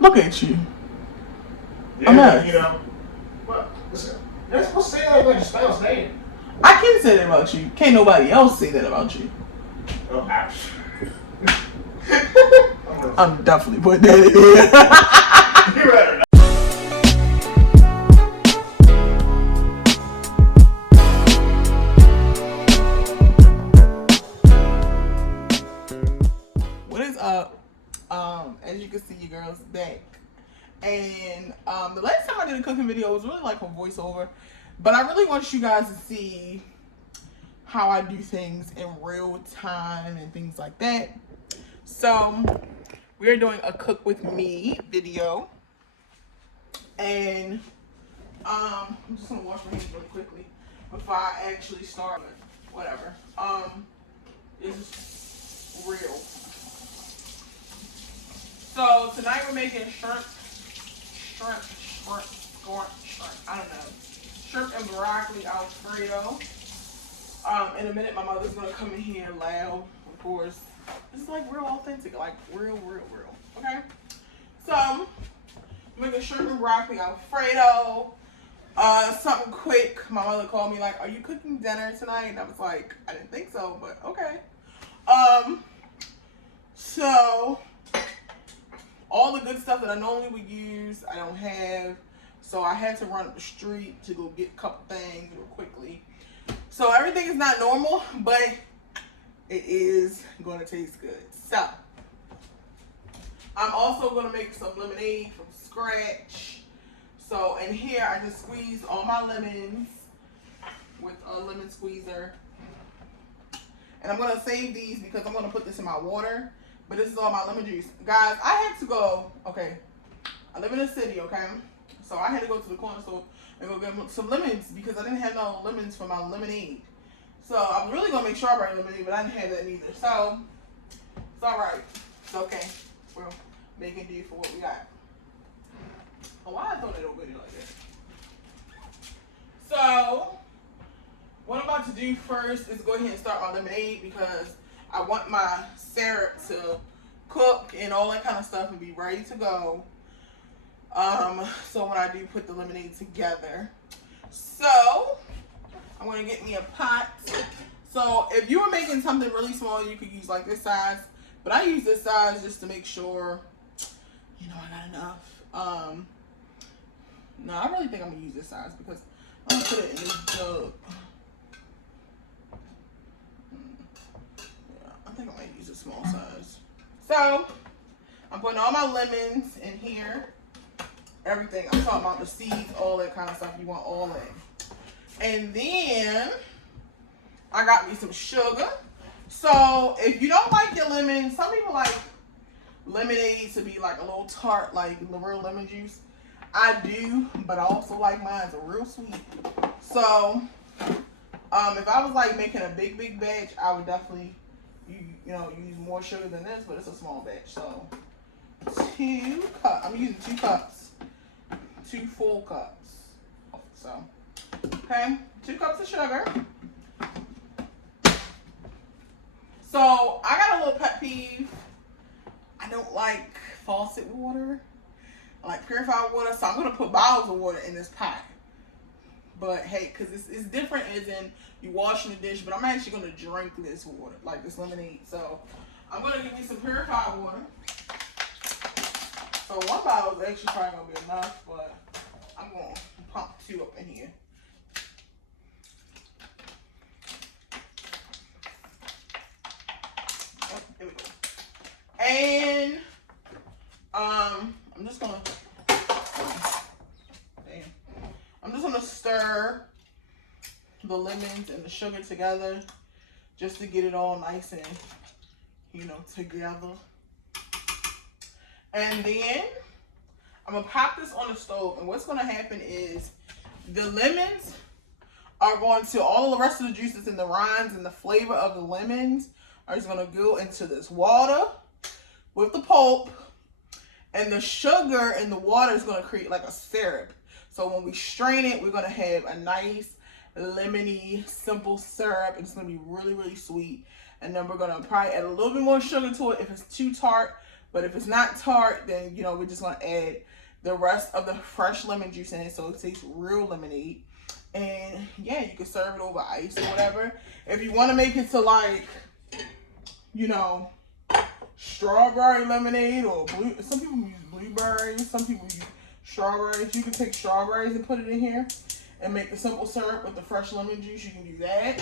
Look at you. Yeah, you know. Well, listen, you're supposed to say that like your spouse name. I can say that about you. Can't nobody else say that about you. Oh, ouch. I'm definitely putting that in here. You're right. What is up? As you can see, your girl's back. And the last time I did a cooking video was really like a voiceover. But I really want you guys to see how I do things in real time and things like that. So we're doing a cook with me video. And I'm just gonna wash my hands really quickly before I actually start. Whatever. It's real. So tonight we're making shrimp, I don't know. Shrimp and broccoli Alfredo. In a minute my mother's gonna come in here loud, of course. This is like real authentic, like real. Okay? So I'm making shrimp and broccoli Alfredo. Something quick. My mother called me like, "Are you cooking dinner tonight?" And I was like, "I didn't think so, but okay." So all the good stuff that I normally would use, I don't have. So I had to run up the street to go get a couple things real quickly. So everything is not normal, but it is going to taste good. So I'm also going to make some lemonade from scratch. So in here, I just squeezed all my lemons with a lemon squeezer. And I'm going to save these because I'm going to put this in my water. But this is all my lemon juice. Guys, I had to go, okay, I live in a city, okay? So I had to go to the corner store and go get some lemons because I didn't have no lemons for my lemonade. So I was really going to make strawberry lemonade, but I didn't have that either. So it's all right. It's okay. We're making do for what we got. Oh, why I throw that over there like that? So what I'm about to do first is go ahead and start my lemonade because I want my syrup to cook and all that kind of stuff and be ready to go. So when I do put the lemonade together. So I'm going to get me a pot. So if you were making something really small, you could use like this size. But I use this size just to make sure, you know, I got enough. No, I really think I'm going to use this size because I'm going to put it in this jug. I think I might use a small size. So I'm putting all my lemons in here. Everything. I'm talking about the seeds, all that kind of stuff. You want all that. And then I got me some sugar. So if you don't like your lemon, some people like lemonade to be like a little tart, like real lemon juice. I do, but I also like mine real sweet. So if I was like making a big batch, I would definitely you know, use more sugar than this, but it's a small batch. So 2 cups. I'm using 2 cups. 2 full cups. So, okay, 2 cups of sugar. So I got a little pet peeve. I don't like faucet water. I like purified water, so I'm gonna put bottles of water in this pot. But hey, because it's different as in you washing the dish, but I'm actually going to drink this water, like this lemonade. So I'm going to give me some purified water. So 1 bottle is actually probably going to be enough, but I'm going to pump 2 up in here. Oh, here we go. And I'm just going to stir the lemons and the sugar together just to get it all nice and, you know, together. And then I'm going to pop this on the stove. And what's going to happen is the lemons are going to, all the rest of the juices and the rinds and the flavor of the lemons are just going to go into this water with the pulp. And the sugar in the water is going to create like a syrup. So when we strain it, we're going to have a nice, lemony, simple syrup. It's going to be really sweet. And then we're going to probably add a little bit more sugar to it if it's too tart. But if it's not tart, then, you know, we're just going to add the rest of the fresh lemon juice in it so it tastes real lemonade. And yeah, you can serve it over ice or whatever. If you want to make it to like, you know, strawberry lemonade or blue, some people use blueberries, some people use strawberries. You can take strawberries and put it in here and make the simple syrup with the fresh lemon juice. You can do that.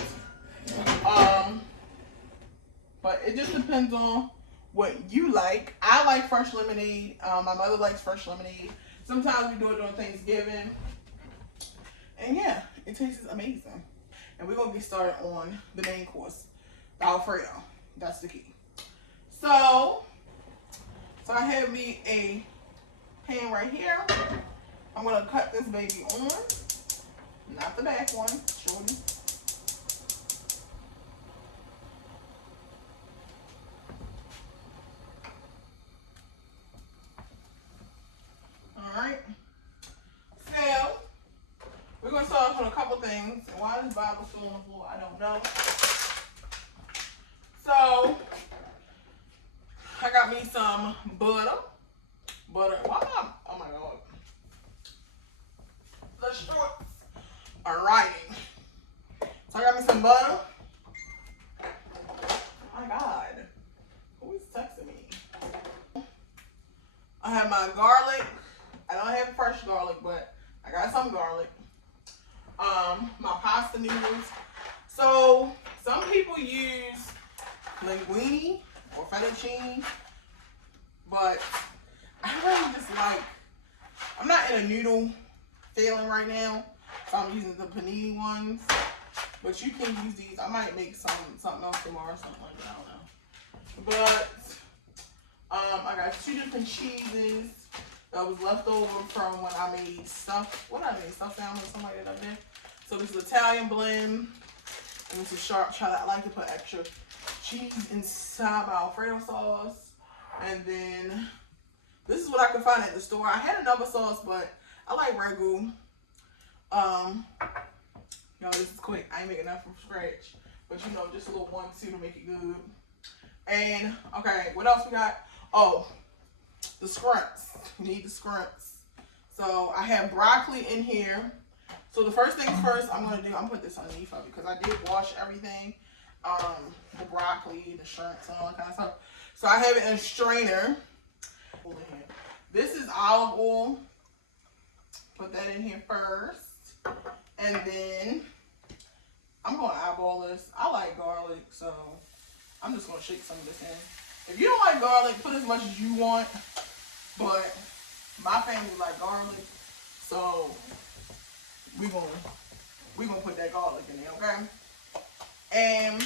But it just depends on what you like. I like fresh lemonade. My mother likes fresh lemonade. Sometimes we do it during Thanksgiving. And yeah, it tastes amazing. And we're going to get started on the main course, the Alfredo. That's the key. So I have me a pan right here. I'm going to cut this baby on. Not the back one, shorty. Alright. So, we're going to start off with a couple things. And why this Bible's still on the floor, I don't know. So, I got me some butter. Why not? Oh my God. The shorts are riding. So I got me some butter. Oh my God. Who is texting me? I have my garlic. I don't have fresh garlic, but I got some garlic. My pasta noodles. So some people use linguine or fettuccine, but I really just like, I'm not in a noodle feeling right now, so I'm using the panini ones. But you can use these. I might make something else tomorrow or something like that. I don't know. But I got 2 different cheeses that was left over from when I made stuffed salmon or something like that up there. So this is Italian blend, and this is sharp cheddar. I like to put extra cheese inside my Alfredo sauce. And then this is what I could find at the store. I had another sauce, but I like Ragu. Y'all, this is quick. I ain't making enough from scratch, but you know, just a little 1-2 to make it good. And okay, what else we got? Oh, the scrimps. You need the scrimps. So I have broccoli in here. So the first things first, I'm gonna put this underneath of it because I did wash everything. The broccoli, the shrimps, and all that kind of stuff. So I have it in a strainer. This is olive oil. Put that in here first. And then I'm going to eyeball this. I like garlic, so I'm just going to shake some of this in. If you don't like garlic, put as much as you want. But my family like garlic, so we're gonna put that garlic in there, okay? And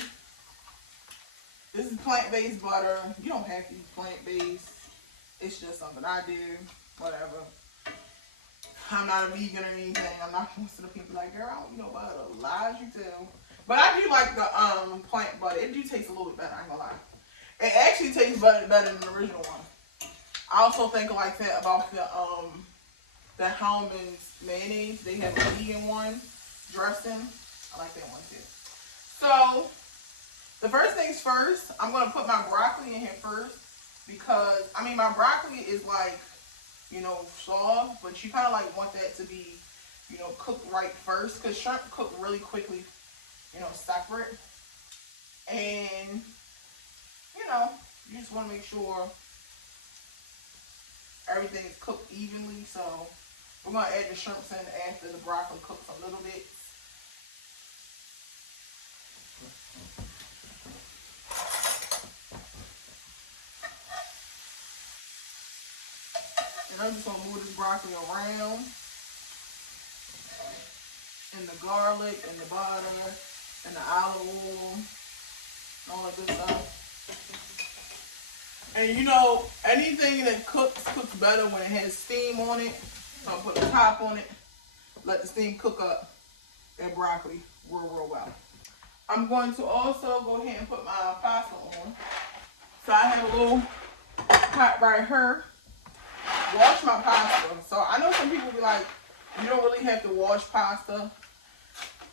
this is plant-based butter. You don't have to use plant-based. It's just something I do. Whatever. I'm not a vegan or anything. I'm not one of the people like, girl, I don't eat no butter. Lies you tell. But I do like the plant butter. It do taste a little bit better, I ain't gonna lie. It actually tastes better than the original one. I also think like that about the Hellmann's mayonnaise. They have a vegan one, dressing. I like that one too. So, the first things first, I'm going to put my broccoli in here first because, I mean, my broccoli is like, you know, soft, but you kind of like want that to be, you know, cooked right first because shrimp cook really quickly, you know, separate. And, you know, you just want to make sure everything is cooked evenly. So, we're going to add the shrimps in after the broccoli cooks a little bit. And I'm just going to move this broccoli around. And the garlic and the butter and the olive oil. All that good stuff. And you know, anything that cooks better when it has steam on it. So I'll put the top on it. Let the steam cook up that broccoli real well. I'm going to also go ahead and put my pasta on. So I have a little pot right here. Wash my pasta. So I know some people be like, you don't really have to wash pasta.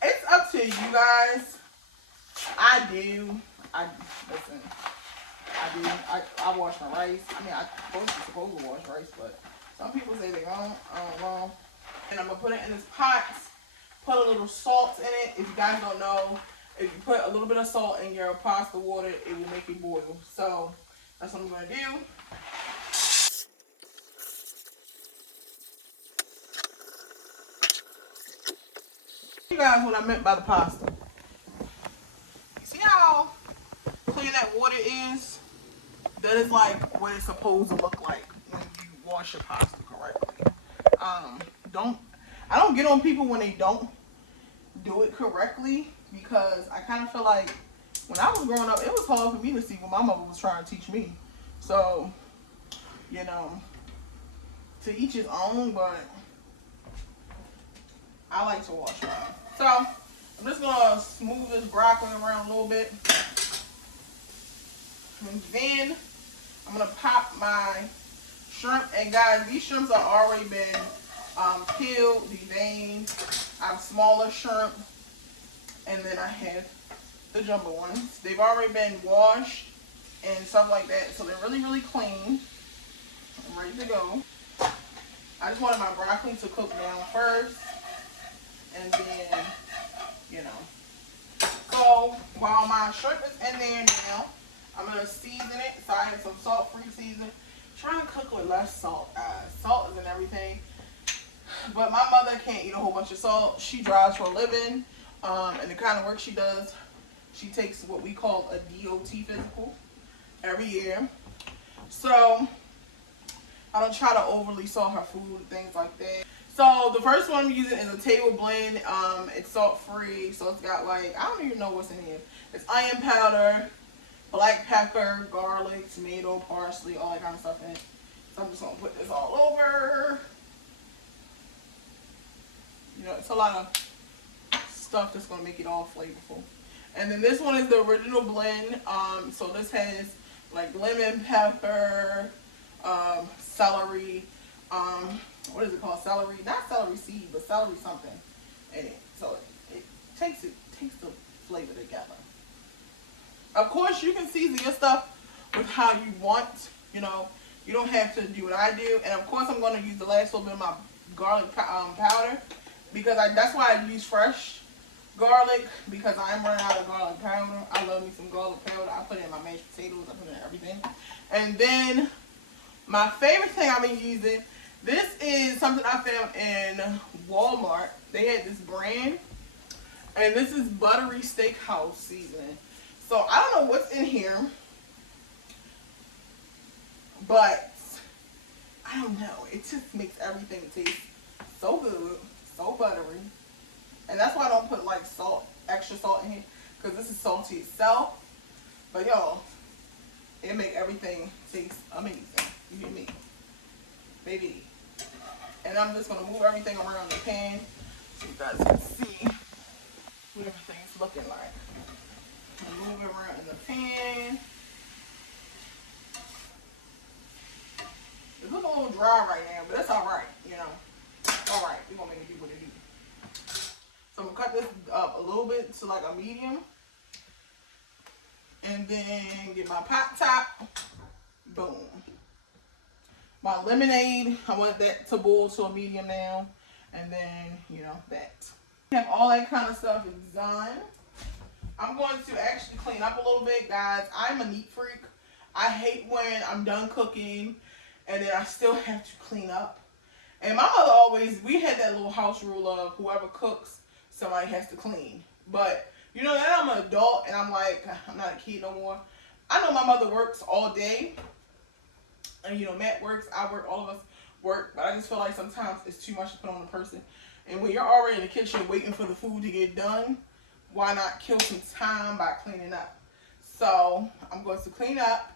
It's up to you guys. I do. Listen. I do. I wash my rice. I mean, I'm supposed to wash rice, but some people say they don't. I don't know. And I'm going to put it in this pot. Put a little salt in it. If you guys don't know, if you put a little bit of salt in your pasta water, it will make it boil. So that's what I'm going to do. You guys, what I meant by the pasta. You see how clear that water is? That is like what it's supposed to look like when you wash your pasta correctly. I don't get on people when they don't do it correctly, because I kind of feel like when I was growing up, it was hard for me to see what my mother was trying to teach me. So, you know, to each his own, but I like to wash mine. So, I'm just going to smooth this broccoli around a little bit. And then I'm going to pop my shrimp. And guys, these shrimps are already been peeled, deveined. I have smaller shrimp. And then I have the jumbo ones. They've already been washed and stuff like that. So they're really, really clean. I'm ready to go. I just wanted my broccoli to cook down first. And then, you know. So while my shrimp is in there now, I'm going to season it. So I have some salt-free seasoning. Try and cook with less salt, guys. Salt is in everything. But my mother can't eat a whole bunch of salt. She drives for a living. And the kind of work she does, she takes what we call a DOT physical every year. So I don't try to overly salt her food and things like that. So the first one I'm using is a table blend. It's salt free, so it's got like, I don't even know what's in here. It's onion powder, black pepper, garlic, tomato, parsley, all that kind of stuff in it. So I'm just gonna put this all over. You know, it's a lot of stuff that's gonna make it all flavorful. And then this one is the original blend. So this has like lemon pepper, celery, what is it called? Celery, not celery seed, but celery something in it. So it takes the flavor together. Of course, you can season your stuff with how you want. You know, you don't have to do what I do. And of course, I'm going to use the last little bit of my garlic powder, because that's why I use fresh garlic, because I am running out of garlic powder. I love me some garlic powder. I put it in my mashed potatoes. I put it in everything. And then my favorite thing I've been using, this is something I found in Walmart. They had this brand, and this is Buttery Steakhouse seasoning. So I don't know what's in here, but I don't know. It just makes everything taste so good, so buttery. And that's why I don't put like salt, extra salt in here, because this is salty itself. But y'all, it make everything taste amazing. You hear me? Baby. And I'm just going to move everything around the pan so you guys can see what everything's looking like. Move it around in the pan. It looks a little dry right now, but that's alright, you know. Alright, we're going to make it do what it do. So I'm going to cut this up a little bit to like a medium. And then get my pot top. Boom. My lemonade, I want that to boil to a medium now. And then, you know, that. Have all that kind of stuff is done. I'm going to actually clean up a little bit, guys. I'm a neat freak. I hate when I'm done cooking and then I still have to clean up. And my mother always, we had that little house rule of whoever cooks, somebody has to clean. But, you know, now I'm an adult and I'm like, I'm not a kid no more. I know my mother works all day. And, you know, Matt works, I work, all of us work. But I just feel like sometimes it's too much to put on a person. And when you're already in the kitchen waiting for the food to get done, why not kill some time by cleaning up? So I'm going to clean up,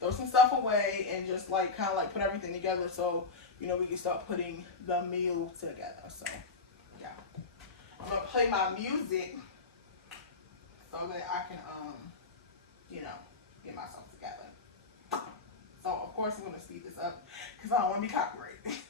throw some stuff away, and just like kind of like put everything together so, you know, we can start putting the meal together. So, yeah. I'm going to play my music so that I can, you know, get myself together. So, of course, I'm going to speed this up because I don't want to be copyrighted.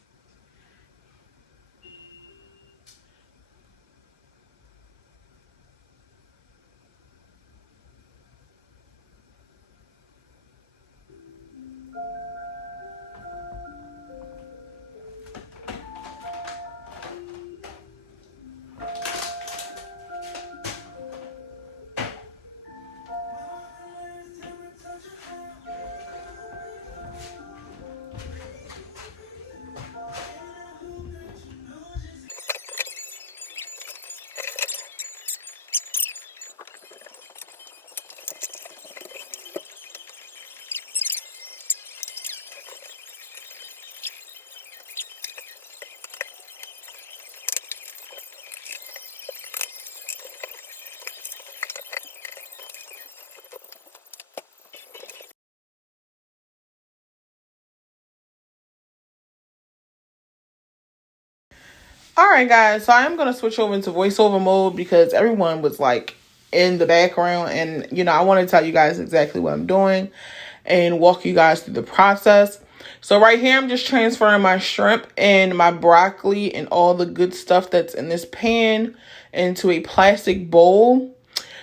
All right, guys. So I am going to switch over into voiceover mode because everyone was like in the background. And, you know, I want to tell you guys exactly what I'm doing and walk you guys through the process. So right here, I'm just transferring my shrimp and my broccoli and all the good stuff that's in this pan into a plastic bowl.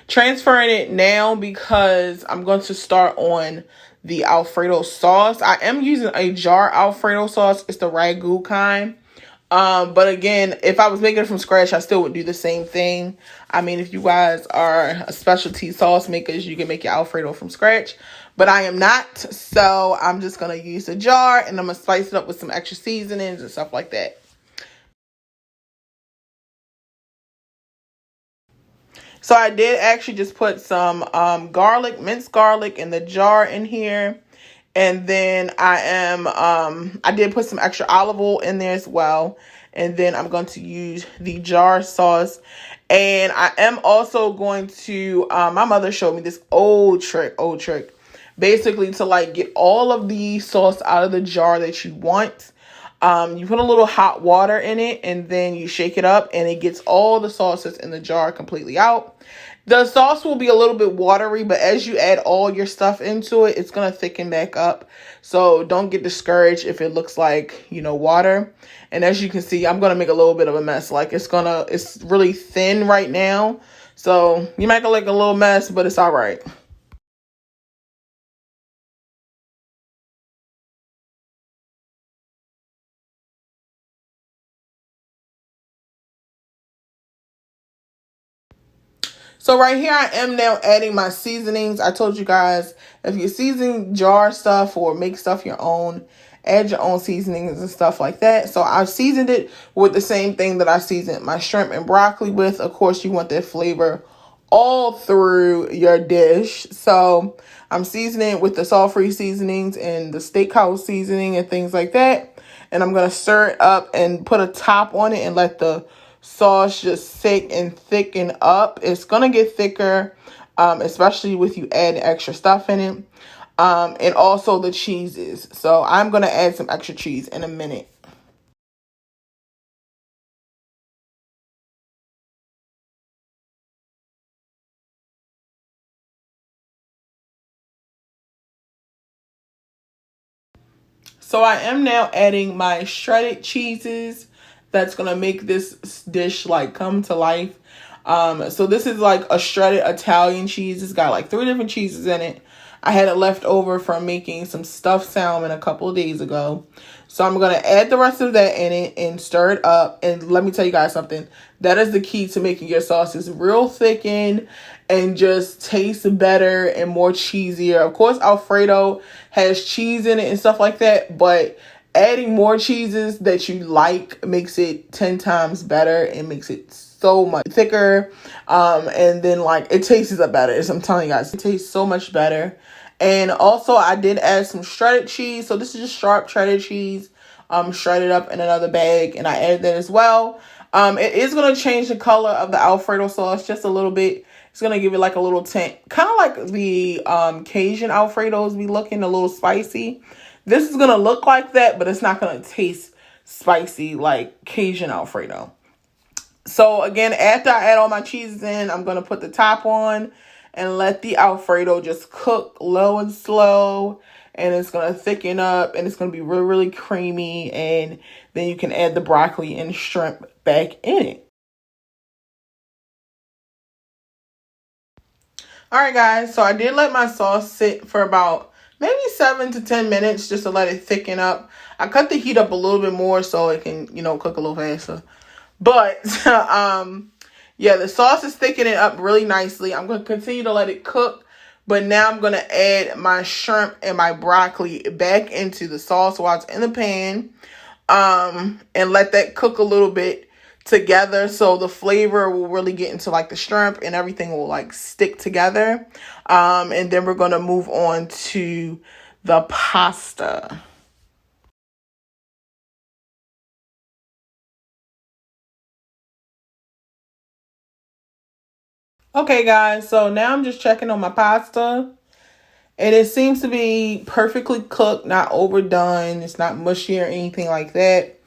Transferring it now because I'm going to start on the Alfredo sauce. I am using a jar Alfredo sauce. It's the Ragu kind. But again, if I was making it from scratch, I still would do the same thing. I mean, if you guys are a specialty sauce makers, you can make your Alfredo from scratch. But I am not, so I'm just going to use a jar and I'm going to spice it up with some extra seasonings and stuff like that. So I did actually just put some garlic, minced garlic in the jar in here. And then I did put some extra olive oil in there as well. And then I'm going to use the jar sauce. And I am also going to, my mother showed me this old trick. Basically to like get all of the sauce out of the jar that you want. You put a little hot water in it and then you shake it up and it gets all the sauces in the jar completely out. The sauce will be a little bit watery, but as you add all your stuff into it, it's going to thicken back up. So don't get discouraged if it looks like, you know, water. And as you can see, I'm going to make a little bit of a mess. Like it's really thin right now. So you might look like a little mess, but it's all right. So right here, I am now adding my seasonings. I told you guys, if you season jar stuff or make stuff your own, add your own seasonings and stuff like that. So I've seasoned it with the same thing that I seasoned my shrimp and broccoli with. Of course, you want that flavor all through your dish. So I'm seasoning it with the salt-free seasonings and the Steakhouse seasoning and things like that. And I'm going to stir it up and put a top on it and let the sauce just sit and thicken up. It's gonna get thicker, especially with you adding extra stuff in it, and also the cheeses. So I'm gonna add some extra cheese in a minute. So I am now adding my shredded cheeses. That's gonna make this dish like come to life. So this is like a shredded Italian cheese. It's got like 3 different cheeses in it. I had it left over from making some stuffed salmon a couple of days ago. So I'm going to add the rest of that in it and stir it up. And let me tell you guys something. That is the key to making your sauces real thickened and just taste better and more cheesier. Of course, Alfredo has cheese in it and stuff like that. But adding more cheeses that you like makes it 10 times better and makes it so much thicker. And then like it tastes up better. As I'm telling you guys, it tastes so much better. And also I did add some shredded cheese. So this is just sharp shredded cheese, shredded up in another bag. And I added that as well. It is going to change the color of the Alfredo sauce just a little bit. It's going to give it like a little tint, kind of like the Cajun Alfredos be looking, a little spicy. This is going to look like that, but it's not going to taste spicy like Cajun Alfredo. So again, after I add all my cheeses in, I'm going to put the top on and let the Alfredo just cook low and slow. And it's going to thicken up and it's going to be really, really creamy. And then you can add the broccoli and shrimp back in it. All right, guys. So I did let my sauce sit for about maybe 7 to 10 minutes just to let it thicken up. I cut the heat up a little bit more so it can, you know, cook a little faster. But, yeah, the sauce is thickening up really nicely. I'm going to continue to let it cook. But now I'm going to add my shrimp and my broccoli back into the sauce while it's in the pan. And let that cook a little bit together so the flavor will really get into like the shrimp and everything will like stick together. And then we're going to move on to the pasta. Okay, guys, so now I'm just checking on my pasta. And it seems to be perfectly cooked, not overdone. It's not mushy or anything like that.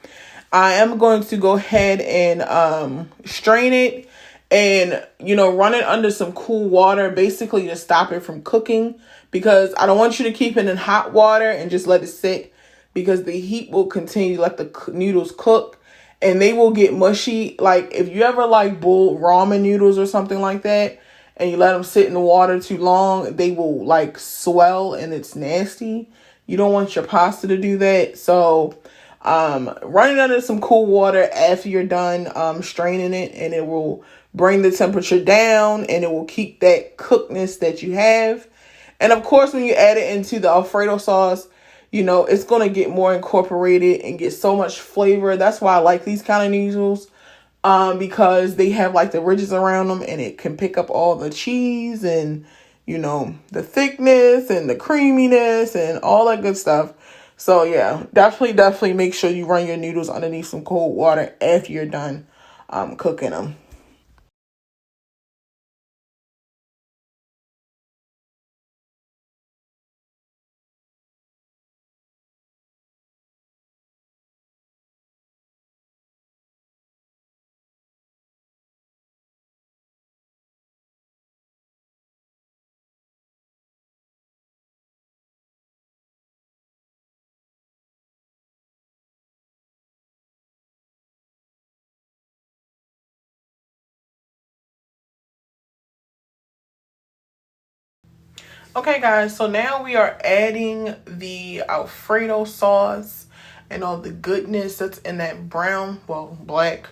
I am going to go ahead and strain it and, you know, run it under some cool water, basically to stop it from cooking, because I don't want you to keep it in hot water and just let it sit, because the heat will continue to let the noodles cook and they will get mushy. Like if you ever like boil ramen noodles or something like that and you let them sit in the water too long, they will like swell and it's nasty. You don't want your pasta to do that. So run it under some cool water after you're done straining it, and it will bring the temperature down and it will keep that cookedness that you have. And of course, when you add it into the Alfredo sauce, you know, it's going to get more incorporated and get so much flavor. That's why I like these kind of noodles, because they have like the ridges around them and it can pick up all the cheese and, you know, the thickness and the creaminess and all that good stuff. So yeah, definitely make sure you run your noodles underneath some cold water after you're done cooking them. Okay guys, so now we are adding the Alfredo sauce and all the goodness that's in that black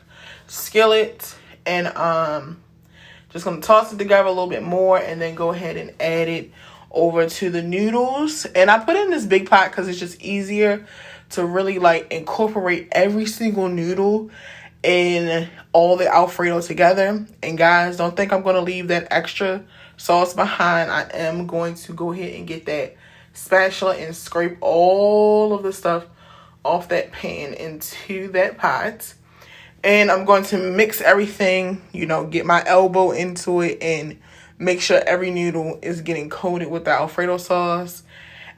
skillet, and just gonna toss it together a little bit more and then go ahead and add it over to the noodles. And I put it in this big pot because it's just easier to really like incorporate every single noodle and all the Alfredo together. And guys, don't think I'm gonna leave that extra sauce behind. I am going to go ahead and get that spatula and scrape all of the stuff off that pan into that pot. And I'm going to mix everything, you know, get my elbow into it and make sure every noodle is getting coated with the Alfredo sauce.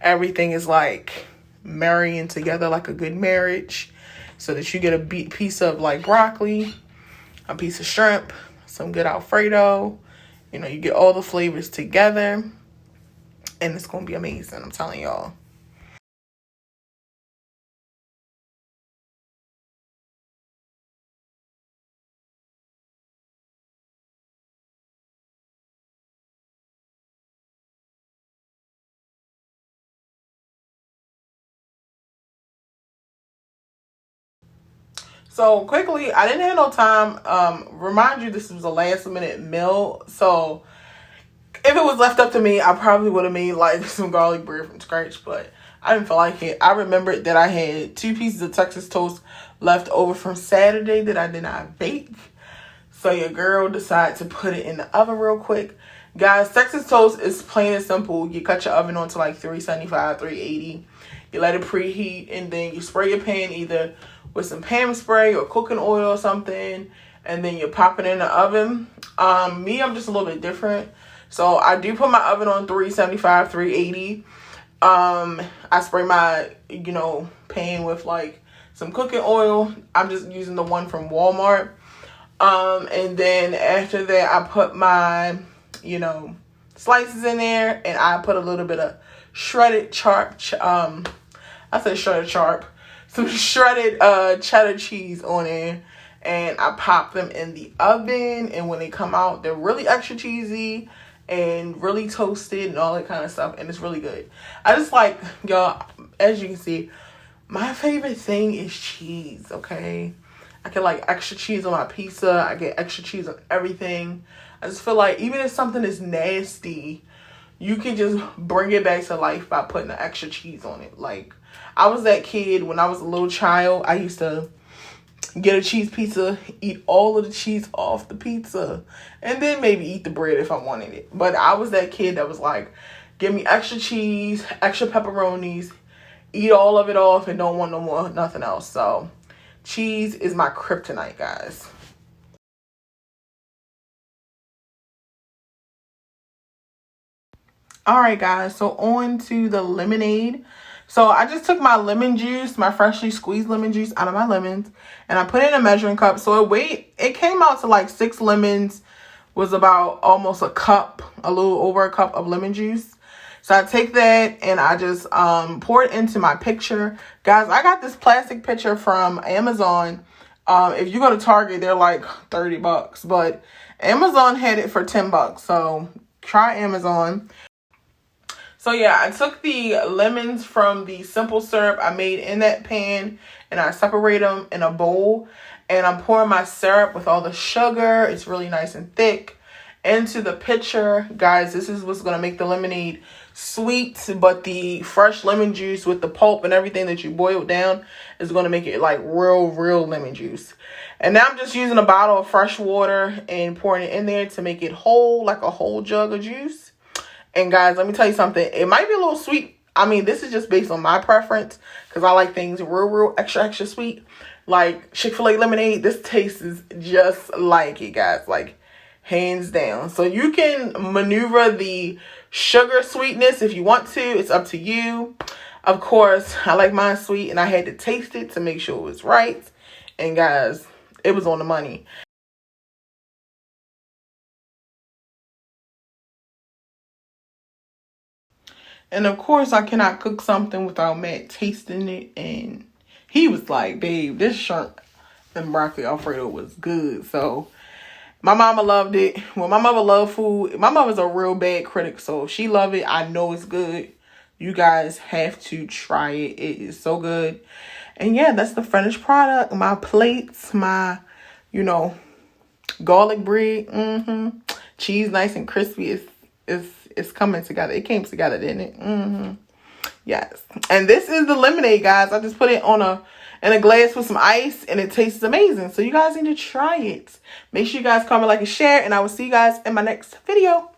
Everything is like marrying together like a good marriage, so that you get a piece of like broccoli, a piece of shrimp, some good Alfredo. You know, you get all the flavors together and it's going to be amazing. I'm telling y'all. So quickly, I didn't have no time. Remind you, this was a last minute meal. So if it was left up to me, I probably would have made like some garlic bread from scratch, but I didn't feel like it. I remembered that I had 2 pieces of Texas toast left over from Saturday that I did not bake. So your girl decided to put it in the oven real quick. Guys, Texas toast is plain and simple. You cut your oven on to like 375, 380. You let it preheat, and then you spray your pan either with some pan spray or cooking oil or something, and then you pop it in the oven. Me, I'm just a little bit different. So I do put my oven on 375, 380. I spray my, you know, pan with like some cooking oil. I'm just using the one from Walmart. And then after that, I put my, you know, slices in there, and I put a little bit of shredded some shredded cheddar cheese on there, and I pop them in the oven. And when they come out, they're really extra cheesy and really toasted and all that kind of stuff, and it's really good. I just like, y'all, as you can see, my favorite thing is cheese. Okay, I get like extra cheese on my pizza. I get extra cheese on everything. I just feel like even if something is nasty, you can just bring it back to life by putting the extra cheese on it. Like, I was that kid when I was a little child. I used to get a cheese pizza, eat all of the cheese off the pizza, and then maybe eat the bread if I wanted it. But I was that kid that was like, give me extra cheese, extra pepperonis, eat all of it off, and don't want no more, nothing else. So cheese is my kryptonite, guys. All right, guys, so on to the lemonade. So I just took my lemon juice, my freshly squeezed lemon juice out of my lemons, and I put it in a measuring cup. So it came out to like 6 lemons, was about almost a cup, a little over a cup of lemon juice. So I take that and I just pour it into my pitcher. Guys, I got this plastic pitcher from Amazon. If you go to Target, they're like $30, but Amazon had it for $10. So try Amazon. So yeah, I took the lemons from the simple syrup I made in that pan and I separate them in a bowl. And I'm pouring my syrup with all the sugar. It's really nice and thick into the pitcher. Guys, this is what's going to make the lemonade sweet. But the fresh lemon juice with the pulp and everything that you boiled down is going to make it like real lemon juice. And now I'm just using a bottle of fresh water and pouring it in there to make it whole, like a whole jug of juice. And guys, let me tell you something. It might be a little sweet. I mean, this is just based on my preference because I like things real extra sweet. Like Chick-fil-A lemonade, this tastes just like it, guys. Like, hands down. So you can maneuver the sugar sweetness if you want to. It's up to you. Of course, I like mine sweet, and I had to taste it to make sure it was right. And guys, it was on the money. And of course, I cannot cook something without Matt tasting it. And he was like, babe, this shrimp and broccoli Alfredo was good. So my mama loved it. Well, my mother loved food. My mother's a real bad critic. So if she loved it, I know it's good. You guys have to try it. It is so good. And yeah, that's the finished product. My plates, my, garlic bread. Cheese nice and crispy. It's coming together. It came together, didn't it? Yes. And this is the lemonade, guys. I just put it in a glass with some ice, and it tastes amazing. So you guys need to try it. Make sure you guys comment, like, and share, and I will see you guys in my next video.